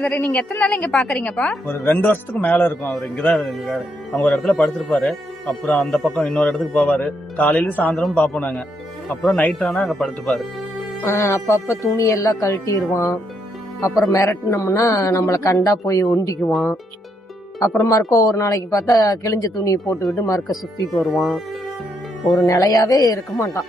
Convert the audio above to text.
இவரை நீங்க எத்தனை நாள் இங்க பாக்குறீங்கப்பா? ஒரு 2 வருஷத்துக்கு மேல இருக்கும். அவர் இங்கதான் இருக்காரு. அவங்க ஒரு இடத்துல படுத்திருப்பாரு. அப்புறம் அந்த பக்கம் இன்னொரு இடத்துக்கு போவாரு. காலையில சாயந்தரம் பாப்போம் நாங்க. அப்புறம் நைட் ஆனா அங்க படுத்துப்பாரு. அப்பப்ப துணி எல்லாம் கழட்டிடுவான். அப்புறம் மிரட்டினோம்னா நம்மளை கண்டா போய் ஒண்டிக்குவான். அப்புறம் மறுக்க ஒரு நாளைக்கு பார்த்தா கிழிஞ்ச துணியை போட்டுக்கிட்டு மறுக்க சுத்திக்கு வருவான். ஒரு நிலையாவே இருக்க மாட்டான்.